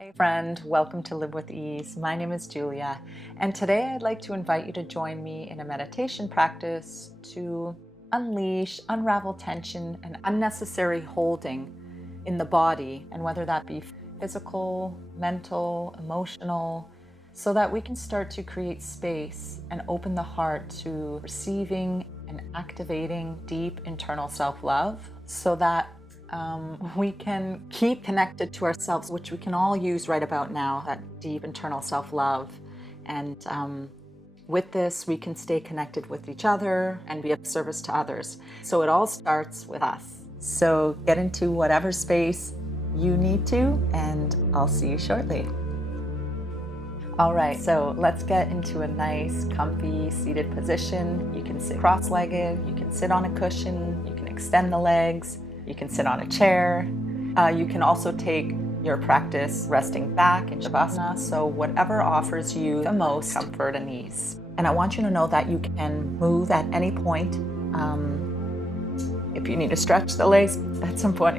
Hey friend, welcome to Live with Ease. My name is Julia, and today I'd like to invite you to join me in a meditation practice to unleash, unravel tension and unnecessary holding in the body, and whether that be physical, mental, emotional, so that we can start to create space and open the heart to receiving and activating deep internal self-love so that we can keep connected to ourselves, which we can all use right about now, that deep internal self-love. And with this, we can stay connected with each other and be of service to others. So it all starts with us. So get into whatever space you need to, and I'll see you shortly. All right, so let's get into a nice, comfy, seated position. You can sit cross-legged, you can sit on a cushion, you can extend the legs, you can sit on a chair. You can also take your practice resting back in Shavasana, so whatever offers you the most comfort and ease. And I want you to know that you can move at any point. If you need to stretch the legs at some point,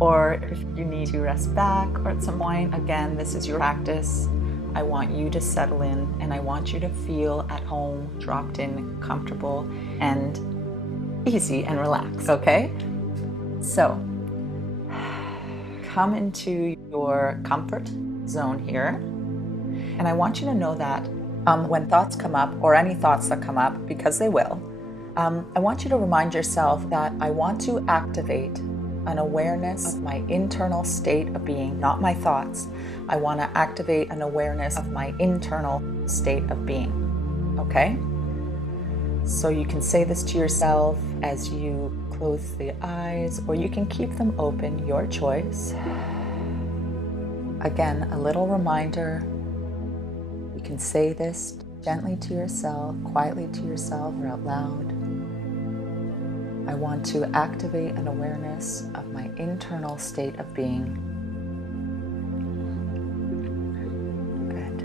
or if you need to rest back or at some point, again, this is your practice. I want you to settle in and I want you to feel at home, dropped in, comfortable, and easy and relaxed, okay? So come into your comfort zone here. And I want you to know that when thoughts come up, or any thoughts that come up, because they will, I want you to remind yourself that I want to activate an awareness of my internal state of being, not my thoughts. I want to activate an awareness of my internal state of being, okay? So you can say this to yourself as you close the eyes, or you can keep them open, your choice. Again, a little reminder, you can say this gently to yourself, quietly to yourself, or out loud. I want to activate an awareness of my internal state of being. Good.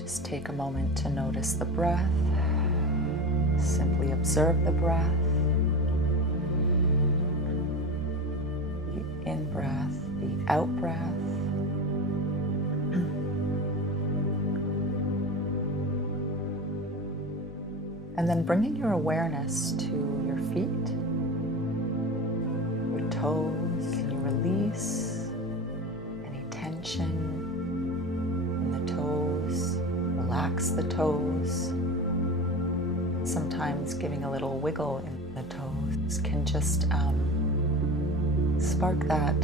Just take a moment to notice the breath. Simply observe the breath. The in-breath, the out-breath. And then bringing your awareness to your feet, your toes. Can you release any tension in the toes? Relax the toes. Sometimes giving a little wiggle in the toes can just spark that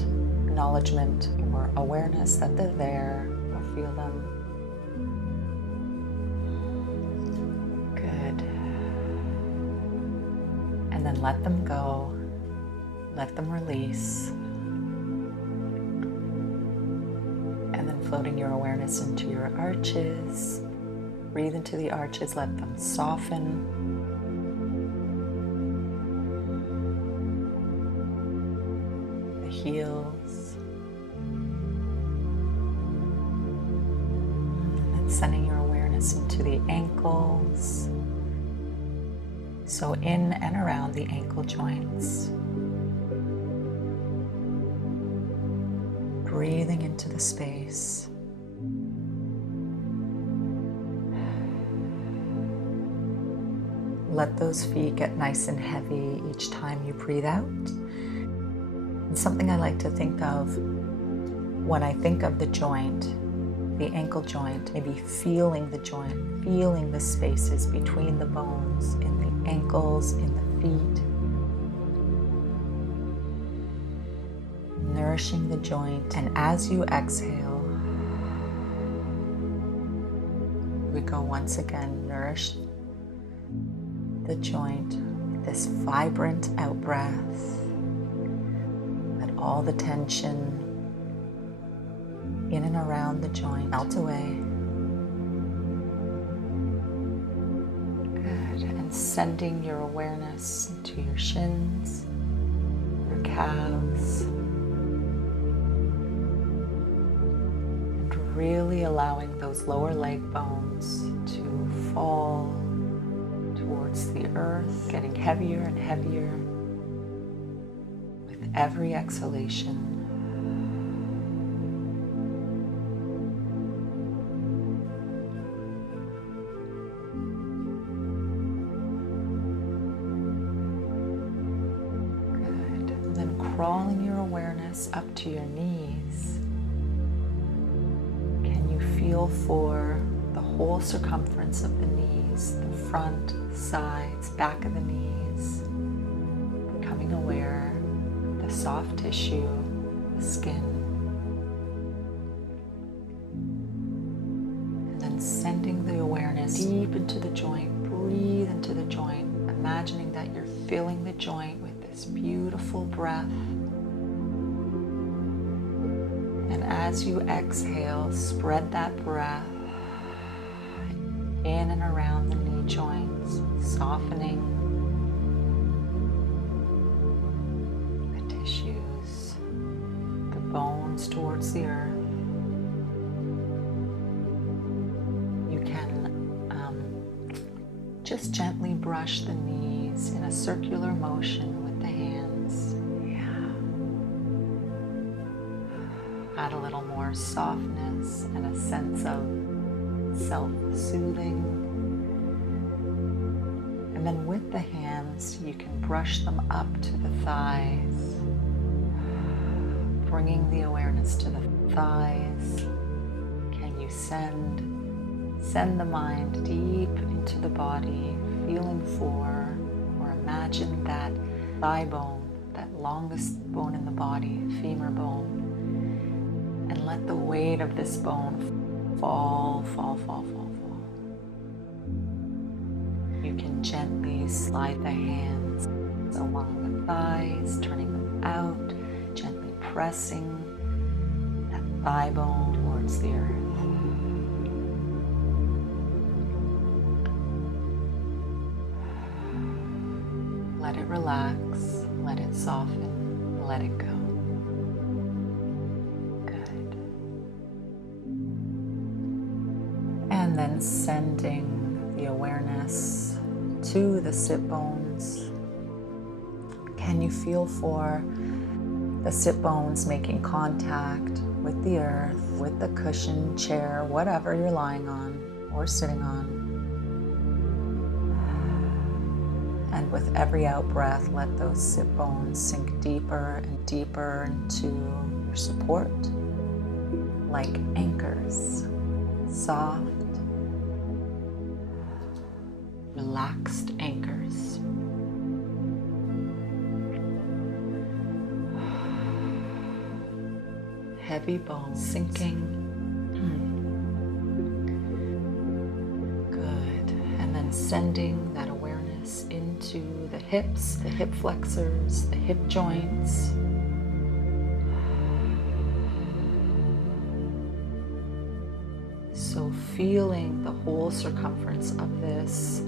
acknowledgement or awareness that they're there, or feel them. And then let them go, let them release. And then floating your awareness into your arches. Breathe into the arches, let them soften. The heels. And then sending your awareness into the ankles. So in and around the ankle joints. Breathing into the space. Let those feet get nice and heavy each time you breathe out. And something I like to think of when I think of the joint, the ankle joint, maybe feeling the joint, feeling the spaces between the bones in the ankles, in the feet. Nourishing the joint. And as you exhale, we go once again, nourish the joint with this vibrant out breath. Let all the tension in and around the joint melt away. Good. And sending your awareness to your shins, your calves, and really allowing those lower leg bones to fall towards the earth, getting heavier and heavier. every exhalation. Good. And then crawling your awareness up to your knees. Can you feel for the whole circumference of the knees, the front, sides, back of the knees, becoming aware of the soft tissue, the skin, and then sending the awareness deep into the joint. Breathe into the joint, imagining that you're filling the joint with this beautiful breath. And as you exhale, spread that breath in and around the knee joints, softening the tissues, the bones towards the earth. You can just gently brush the knees in a circular motion with the hands. Add a little more softness and a sense of self-soothing. And then with the hands, you can brush them up to the thighs, bringing the awareness to the thighs. Can you send the mind deep into the body, feeling for or imagine that thigh bone, that longest bone in the body, femur bone, and let the weight of this bone fall. You can gently slide the hands along the thighs, turning them out, gently pressing that thigh bone towards the earth. Let it relax, let it soften, let it go. Good. And then sending the awareness to the sit bones. Can you feel for the sit bones making contact with the earth, with the cushion, chair, whatever you're lying on or sitting on? And with every out breath, let those sit bones sink deeper and deeper into your support, like anchors, soft, relaxed anchors. Heavy bones sinking. Good. And then sending that awareness into the hips, the hip flexors, the hip joints. So feeling the whole circumference of this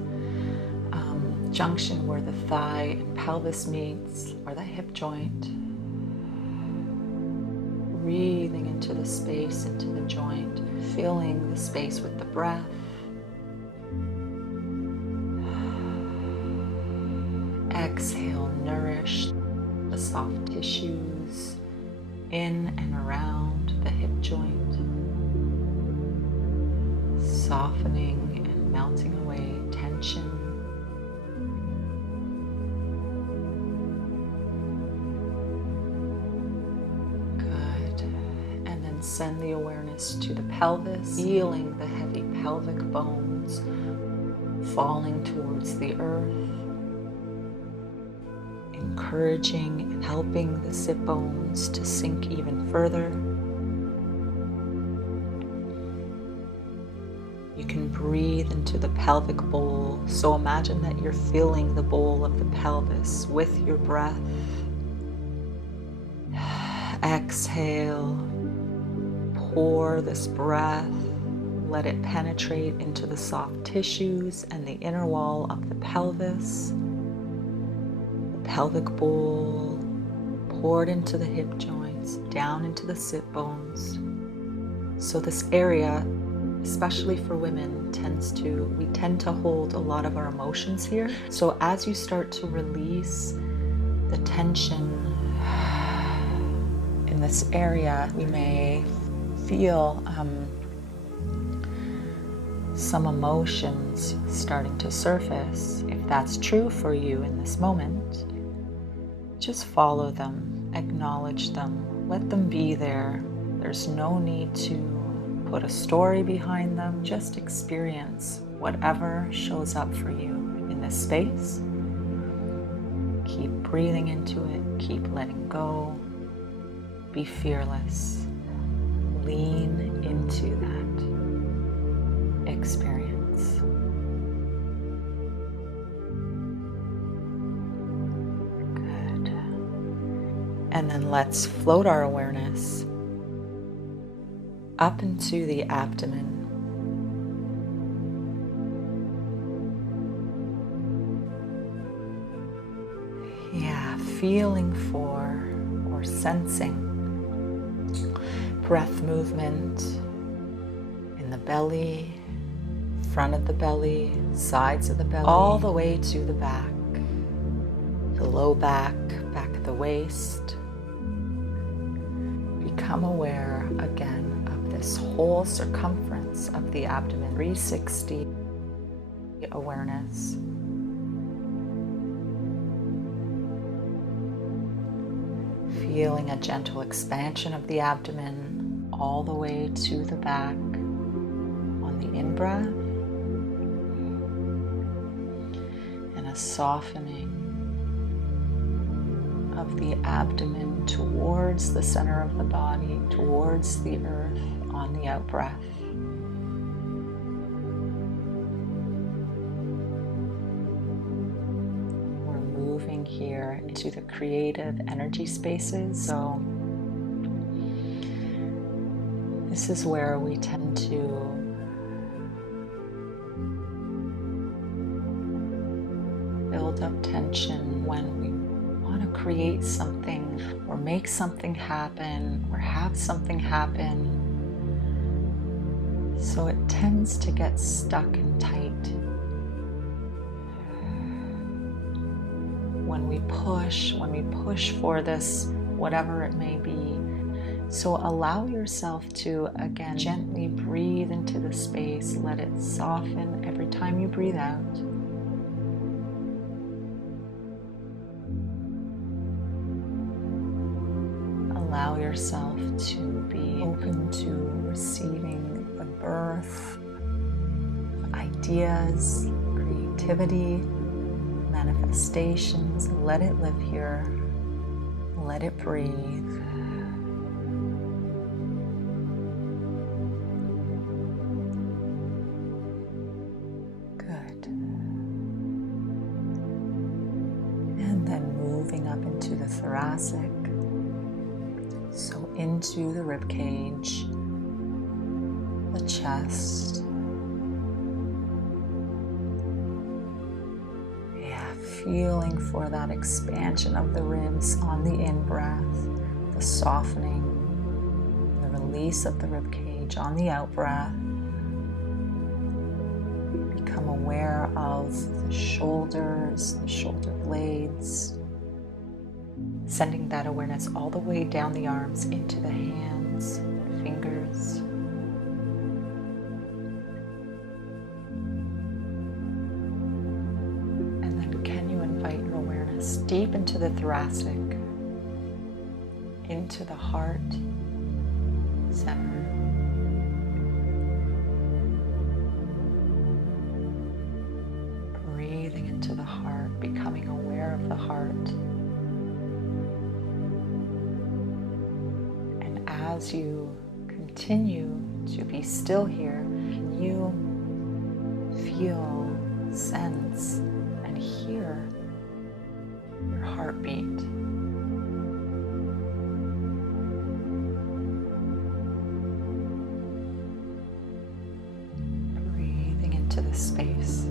junction where the thigh and pelvis meets, or the hip joint. Breathing into the space, into the joint, filling the space with the breath. Exhale, nourish the soft tissues in and around the hip joint, softening and melting away tension. Send the awareness to the pelvis, feeling the heavy pelvic bones falling towards the earth, encouraging and helping the sit bones to sink even further. You can breathe into the pelvic bowl, so imagine that you're filling the bowl of the pelvis with your breath. Exhale. Pour this breath, let it penetrate into the soft tissues and the inner wall of the pelvis. The pelvic bowl poured into the hip joints, down into the sit bones. So this area, especially for women, we tend to hold a lot of our emotions here. So as you start to release the tension this area, we may feel some emotions starting to surface. If that's true for you in this moment, just follow them, acknowledge them, let them be there. There's no need to put a story behind them. Just experience whatever shows up for you in this space. Keep breathing into it, keep letting go. Be fearless. Lean into that experience. Good. And then let's float our awareness up into the abdomen. Yeah, feeling for or sensing breath movement in the belly, front of the belly, sides of the belly, all the way to the back, the low back, back of the waist. Become aware again of this whole circumference of the abdomen, 360 awareness. Feeling a gentle expansion of the abdomen all the way to the back on the in-breath, and a softening of the abdomen towards the center of the body, towards the earth on the out-breath. Moving here into the creative energy spaces. So this is where we tend to build up tension when we want to create something or make something happen or have something happen. So it tends to get stuck and tight. When we push for this, whatever it may be. So allow yourself to, again, gently breathe into the space. Let it soften every time you breathe out. Allow yourself to be open to receiving the birth of ideas, creativity, manifestations. Let it live here. Let it breathe. Good. And then moving up into the thoracic. So into the rib cage, the chest. Feeling for that expansion of the ribs on the in-breath, the softening, the release of the rib cage on the out-breath. Become aware of the shoulders, the shoulder blades, sending that awareness all the way down the arms into the hands, fingers. Deep into the thoracic, into the heart center. Breathing into the heart, becoming aware of the heart. And as you continue to be still here, can you feel, sense, and hear your heartbeat? Breathing into the space.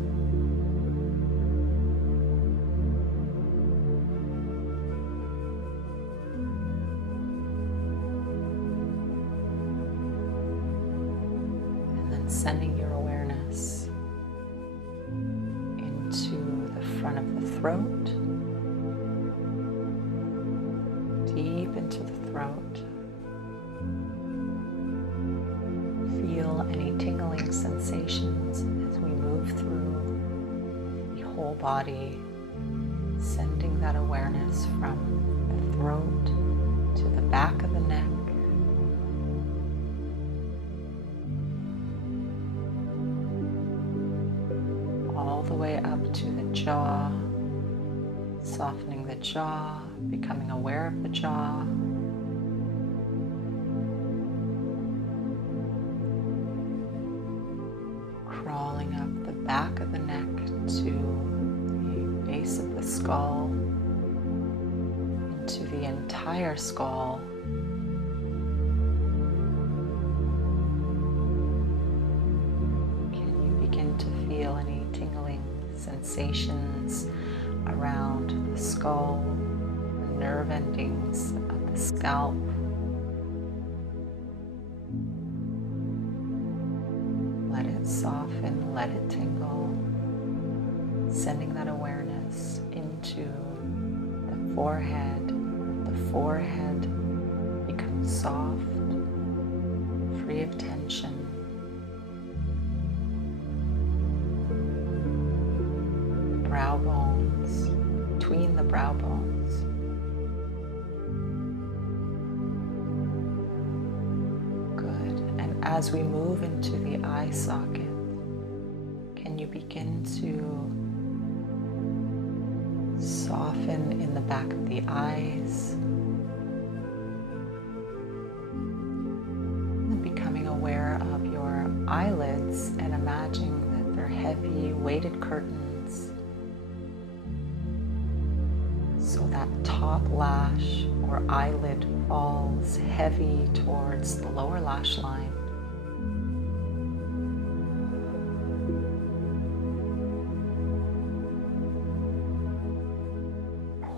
And then sending your awareness into the front of the throat. Deep into the throat, whole body, sending that awareness from the throat to the back of the neck, all the way up to the jaw, softening the jaw, becoming aware of the jaw. Crawling up the back of the neck to the base of the skull, into the entire skull. Can you begin to feel any tingling sensations around the skull, the nerve endings of the scalp? Let it soften, let it tingle, sending that awareness into the forehead. The forehead becomes soft, free of tension. Brow bones, between the brow bones. Good. And as we move into the eye socket, can you begin to soften in the back of the eyes, and becoming aware of your eyelids and imagining that they're heavy, weighted curtains, so that top lash or eyelid falls heavy towards the lower lash line.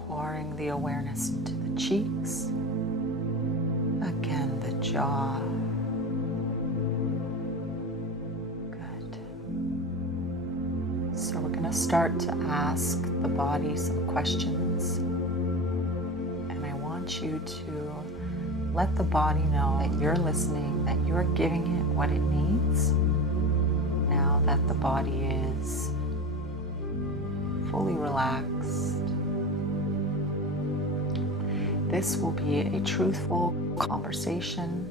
Pouring the awareness into the cheeks. Again, the jaw. Good. So we're going to start to ask the body some questions. And I want you to let the body know that you're listening, that you're giving it what it needs. Now that the body is fully relaxed, this will be a truthful conversation.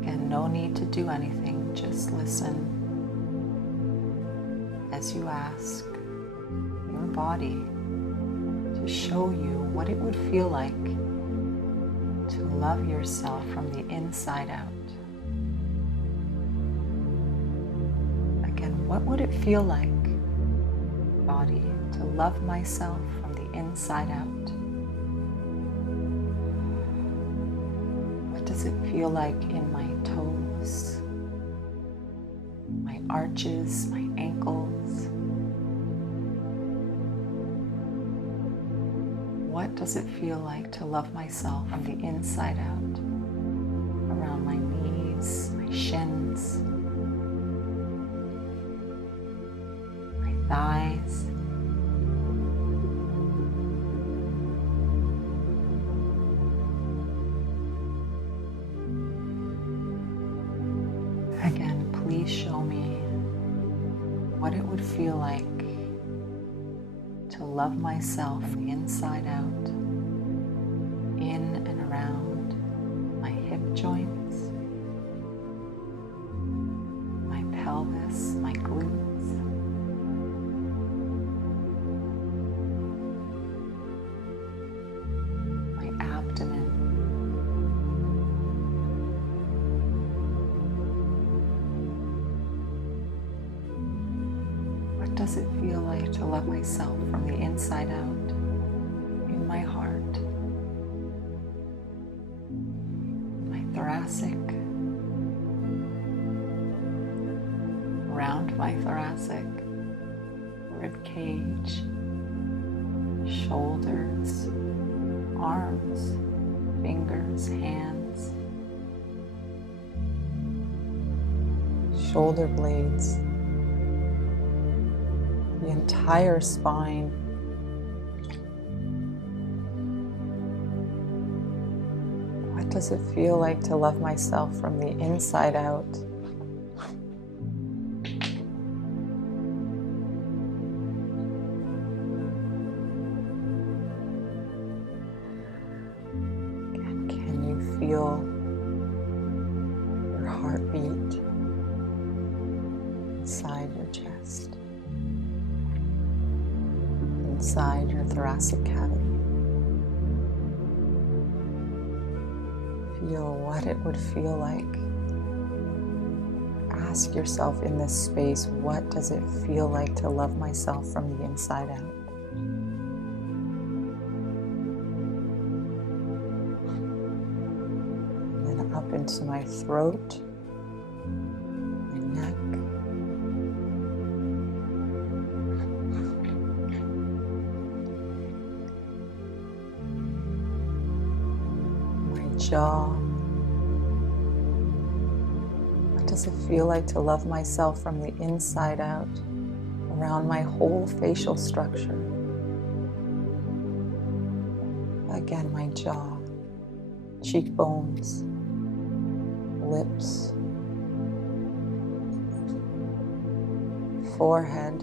Again, no need to do anything, just listen as you ask your body to show you what it would feel like to love yourself from the inside out. Again, what would it feel like, body, to love myself from the inside out? What does it feel like in my toes, my arches, my ankles? What does it feel like to love myself from the inside out? Around my knees, my shins, my thighs. Again, please show me what it would feel like to love myself from the inside out, in and around my hip joints, my pelvis, my glutes, my abdomen. What does it feel like to love myself from the inside out, in my heart, my thoracic, around my thoracic, rib cage, shoulders, arms, fingers, hands, shoulder blades, the entire spine. What does it feel like to love myself from the inside out? inside your thoracic cavity. Feel what it would feel like. Ask yourself in this space, what does it feel like to love myself from the inside out? And then up into my throat, my neck, my jaw. What does it feel like to love myself from the inside out, around my whole facial structure? Again, my jaw, cheekbones, lips, forehead,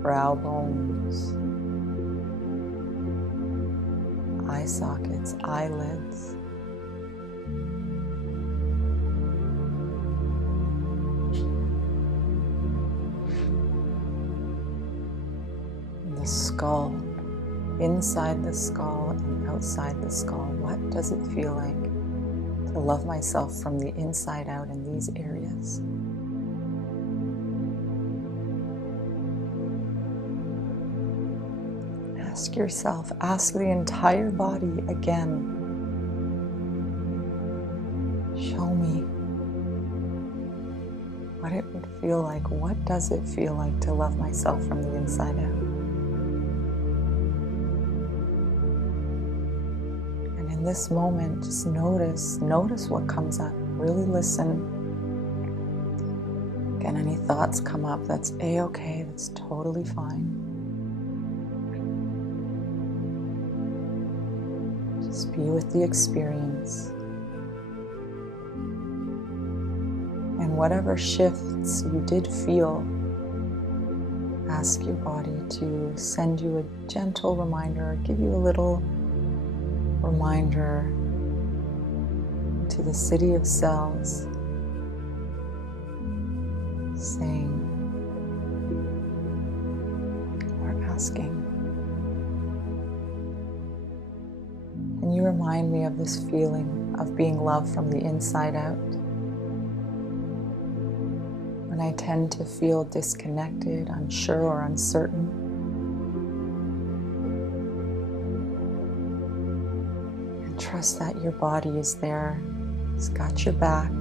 brow bones, eye sockets, eyelids, the skull, inside the skull and outside the skull. What does it feel like to love myself from the inside out in these areas? Ask yourself, ask the entire body again. Show me what it would feel like. What does it feel like to love myself from the inside out? And in this moment, just notice what comes up. Really listen. Again, any thoughts come up, that's a-okay, that's totally fine. Just be with the experience. And whatever shifts you did feel, ask your body to send you a gentle reminder, give you a little reminder to the city of cells, saying or asking. Can you remind me of this feeling of being loved from the inside out? When I tend to feel disconnected, unsure, or uncertain, and trust that your body is there, it's got your back.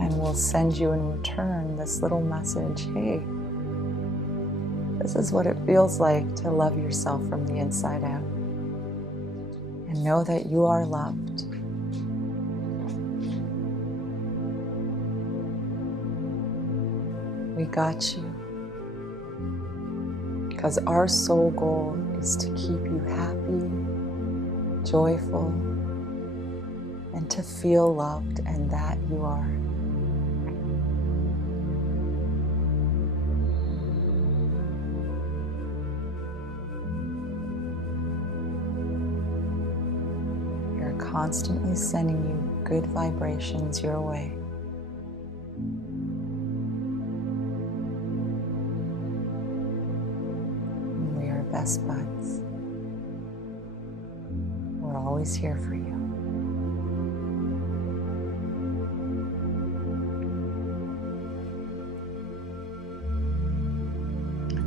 And will send you in return this little message, hey, this is what it feels like to love yourself from the inside out. And know that you are loved. We got you. Because our soul goal is to keep you happy, joyful, and to feel loved, and that you are. You're constantly sending you good vibrations your way. Best buds. We're always here for you.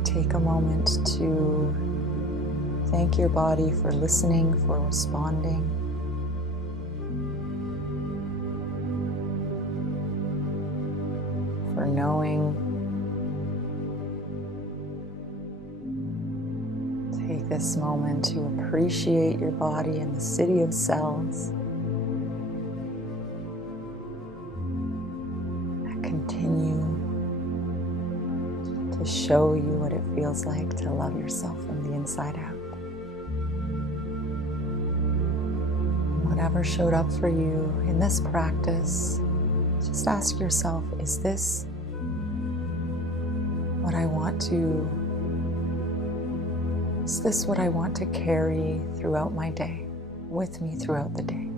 Take a moment to thank your body for listening, for responding. For knowing. Take this moment to appreciate your body and the city of cells that continue to show you what it feels like to love yourself from the inside out. Whatever showed up for you in this practice, just ask yourself, is this what I want to carry throughout my day, with me throughout the day?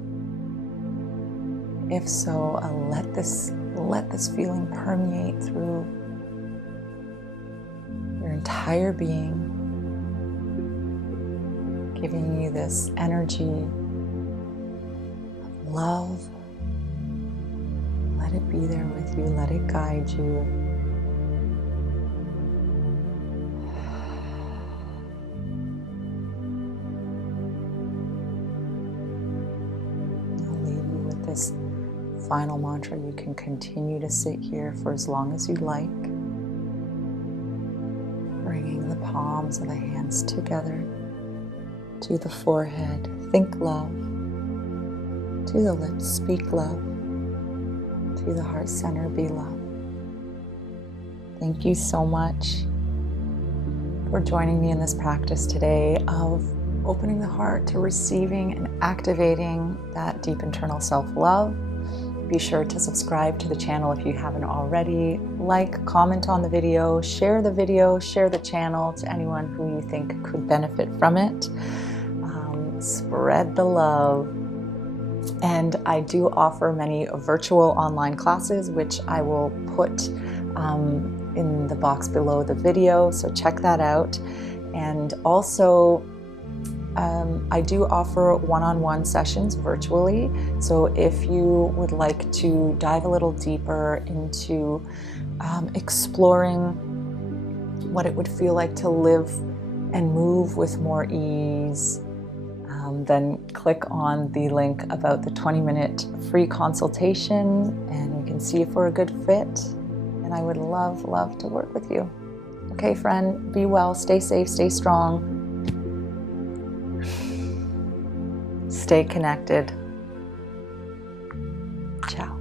If so, I'll let this let this feeling permeate through your entire being, giving you this energy of love. Let it be there with you. Let it guide you. I'll leave you with this final mantra. You can continue to sit here for as long as you like, bringing the palms of the hands together to the forehead. Think love. To the lips, speak love. To the heart center, be love. Thank you so much for joining me in this practice today of opening the heart to receiving and activating that deep internal self-love. Be sure to subscribe to the channel if you haven't already. Like, comment on the video, share the channel to anyone who you think could benefit from it. Spread the love. And I do offer many virtual online classes, which I will put in the box below the video, so check that out. And also, I do offer one-on-one sessions virtually, so if you would like to dive a little deeper into exploring what it would feel like to live and move with more ease, then click on the link about the 20-minute free consultation and we can see if we're a good fit. And I would love to work with you. Okay, friend, be well, stay safe, stay strong. Stay connected. Ciao.